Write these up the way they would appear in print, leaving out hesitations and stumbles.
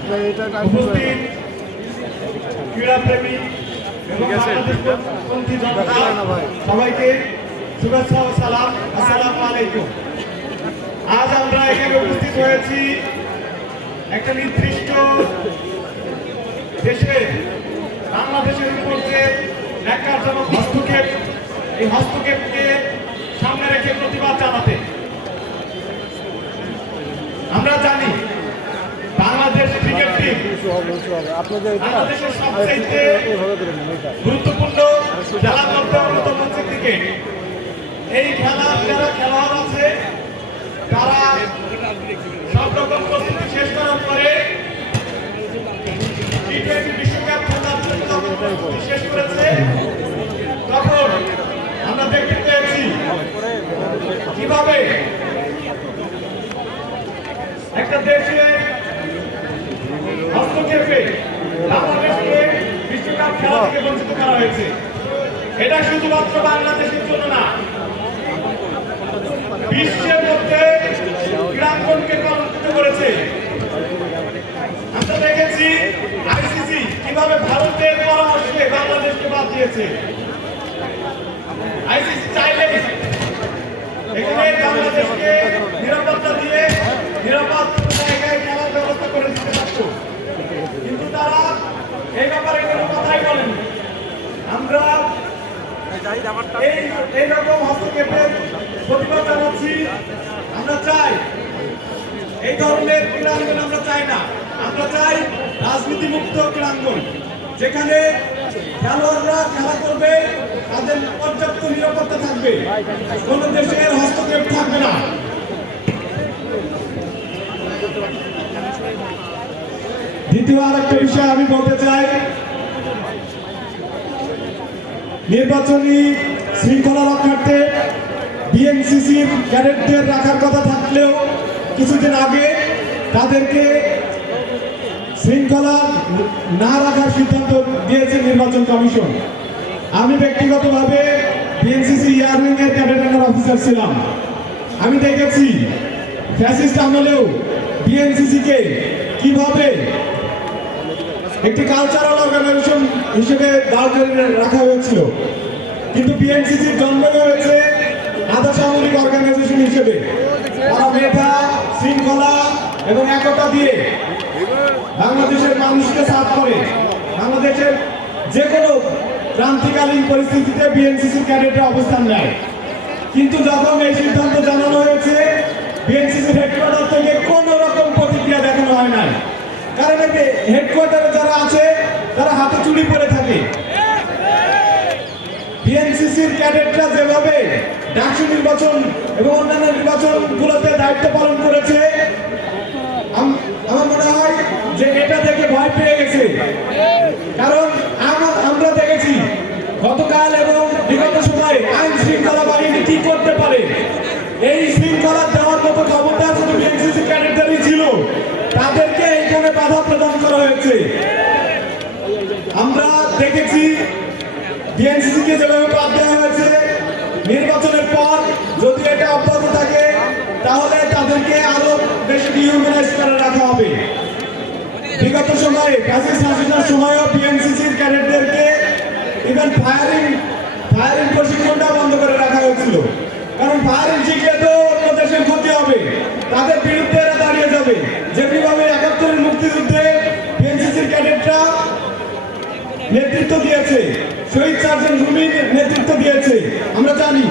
উপস্থিত ক্রীড়াপ্রেমী এবং বাংলাদেশপন্থী জনতা সবাইকে শুভেচ্ছা ও সালাম। আসসালামু আলাইকুম। আজ আমরা এখানে উপস্থিত হয়েছি একটা নির্দিষ্ট দেশে বাংলাদেশের উপর যে ন্যাক্কারজনক হস্তক্ষেপ, এই হস্তক্ষেপকে সামনে রেখে প্রতিবাদ জানাতে। আমরা জানি বাংলাদেশ ক্রিকেট টিম বাংলাদেশের সবচেয়ে গুরুত্বপূর্ণ খেলার মধ্যে অন্যতম হচ্ছে ক্রিকেট। এই খেলার যারা খেলোয়াড় আছে তারা সব রকম প্রস্তুতি শেষ করার পরে টি-20 বিশ্বকাপ খেলার জন্য যখন প্রস্তুতি শেষ করেছে তখন আমরা দেখতে পেয়েছি কিভাবে একটা দেশে হস্তক্ষেপে বাংলাদেশকে বিশ্বকাপ খেলা থেকে বঞ্চিত করা হয়েছে। এটা শুধুমাত্র বাংলাদেশের জন্য না, বিশ্বের মধ্যে ক্রীড়াঙ্গনকে কলঙ্কিত করেছে। আমরা দেখেছি আইসিসি কিভাবে ভারতের পরামর্শে বাংলাদেশকে বাদ দিয়েছে। আইসিসি চাইলে এখানে বাংলাদেশকে নিরাপত্তা দিয়ে নিরাপদ জায়গায় খেলার ব্যবস্থা করে দিতে পারত, কিন্তু তারা এই ব্যাপারে কোনো কথাই বলেনি। আমরা এইরকম হস্তক্ষেপের প্রতিবাদ জানাচ্ছি। আমরা চাই এই ধরনের ক্রীড়াঙ্গন আমরা চাই না। আমরা চাই রাজনীতি মুক্ত ক্রীড়াঙ্গন, যেখানে খেলোয়াড়রা খেলা করবে, তাদের পর্যাপ্ত নিরাপত্তা থাকবে, কোন দেশের হস্তক্ষেপ থাকবে না। দ্বিতীয় আরেকটা বিষয় আমি বলতে চাই, নির্বাচনী শৃঙ্খলা রক্ষার্থে বিএনসিসির ক্যাডেটদের রাখার কথা থাকলেও কিছুদিন আগে তাদেরকে শৃঙ্খলা না রাখার সিদ্ধান্ত দিয়েছে নির্বাচন কমিশন। আমি ব্যক্তিগতভাবে বিএনসিসি ইয়ারউইং এর ক্যাডেট অফিসার ছিলাম। আমি দেখেছি ফ্যাসিস্ট আমলেও বিএনসিসিকে কিভাবে একটি কালচারাল অর্গানাইজেশন হিসেবে দাঁড় করিয়ে রাখা হয়েছিল, কিন্তু বিএনসিসির জন্ম হয়েছে আধা সামরিক অর্গানাইজেশন হিসেবে। তারা মেধা, শৃঙ্খলা এবং একতা দিয়ে বাংলাদেশের মানুষকে সাথ করে। বাংলাদেশের যে কোনো ক্রান্তিকালীন পরিস্থিতিতে বিএনসিসির ক্যাডেটরা অবস্থান নেয়, কিন্তু যখন এই সিদ্ধান্ত জানানো হয়েছে বিএনসিসির হেডকোয়ার্টার থেকে কোনো রকম প্রতিক্রিয়া দেখানো হয় নাই। কারণ হেডকোয়ার্টারে যারা আছে তারা হাতে চুরি পরে থাকে। বিএনসিসির ক্যাডেটরা যেভাবে ডাকসু নির্বাচন এবং অন্যান্য নির্বাচনগুলোতে দায়িত্ব পালন করেছে, আমার মনে হয় যে এটা থেকে ভয় পেয়ে গেছে। কারণ আমরা দেখেছি গতকাল এবং বিগত সময়ে আইন শৃঙ্খলা বাহিনী কি করতে পারে। এই শৃঙ্খলা দেওয়ার মতো ক্ষমতা শুধু বিএনসিসি ক্যাডেটদেরই ছিল, তাদেরকে এইখানে বাধা প্রদান করা হয়েছে। আমরা দেখেছি বিএনসিসিকে যেভাবে বাদ দেওয়া হয়েছে, নির্বাচনের পর যদি এটা অব্যাহত থাকে তাহলে তাদেরকে আরো বেশি ডিহিউম্যানাইজ করে রাখা হবে। বিগত সময়ে ফ্যাসিস্ট হাসিনার সময়ও বিএনসিসির ক্যাডেটদেরকে ইভেন ফায়ারিং প্রশিক্ষণটা বন্ধ করে রাখা হয়েছিল। কারণ ফায়ারিং শিখলে তো অন্য দেশের ক্ষতি হবে, তাদের বিরুদ্ধে এরা দাঁড়িয়ে যাবে। যেমনিভাবে ৭১-এর মুক্তিযুদ্ধে বিএনসিসির ক্যাডেটরা নেতৃত্ব দিয়েছে, শহীদ সার্জেন্ট রুমির নেতৃত্ব দিয়েছে, আমরা জানি।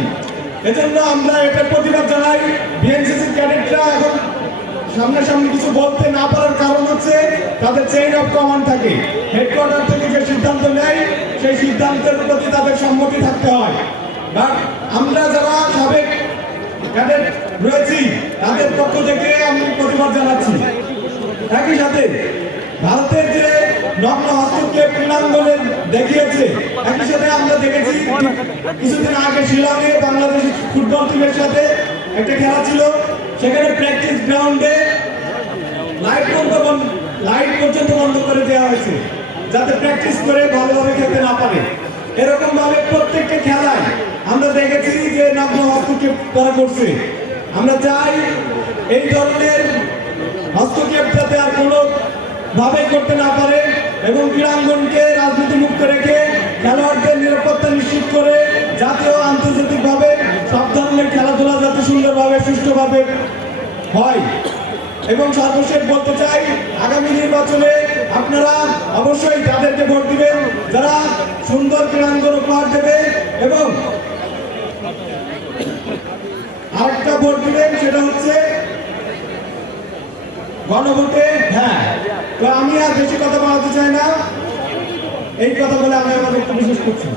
এজন্য আমরা এটার প্রতিবাদ জানাই। বিএনসিসির ক্যাডেটরা এখন সামনাসামনি কিছু বলতে না পারার কারণ হচ্ছে তাদের চেইন অফ কমান্ড থাকে। হেডকোয়ার্টার থেকে যে সিদ্ধান্ত নেয় সেই সিদ্ধান্তের প্রতি তাদের সম্মতি থাকতে হয়। আমরা যারা সাবেক ক্যাডেট রয়েছি তাদের পক্ষ থেকে আমি প্রতিবাদ জানাচ্ছি। একই সাথে ভারতের যে নগ্ন হস্তক্ষেপ ক্রীড়াঙ্গনে দেখিয়েছে, একই সাথে আমরা দেখেছি কিছুদিন আগে শিলংয়ে বাংলাদেশ ফুটবল টিমের সাথে একটা খেলা ছিল। সেখানে প্র্যাকটিস গ্রাউন্ডে লাইট পর্যন্ত বন্ধ করে দেওয়া হয়েছে, যাতে প্র্যাকটিস করে ভালোভাবে খেলতে না পারে। এরকম ভাবে প্রত্যেকটা খেলায় আমরা দেখেছি যে নগ্ন হস্তক্ষেপ করা করছে। আমরা চাই এই ধরনের হস্তক্ষেপ যাতে আর কোনো ভাবে করতে না পারে এবং ক্রীড়াঙ্গনকে রাজনীতি মুক্ত রেখে খেলোয়াড়দের নিরাপত্তা নিশ্চিত করে জাতীয় ও আন্তর্জাতিকভাবে সব ধরনের খেলাধুলা যাতে সুন্দরভাবে সুষ্ঠুভাবে হয়। এবং সর্বশেষ বলতে চাই, আগামী নির্বাচনে আপনারা অবশ্যই তাদেরকে ভোট দিবেন যারা সুন্দর ক্রীড়াঙ্গন উপহার দেবে, এবং আরেকটা ভোট দিবেন সেটা হচ্ছে গণভোটে হ্যাঁ। তো আমি আর বেশি কথা বলতে চাই না, এই কথা বলে আমি আমার বক্তব্য শেষ করছি।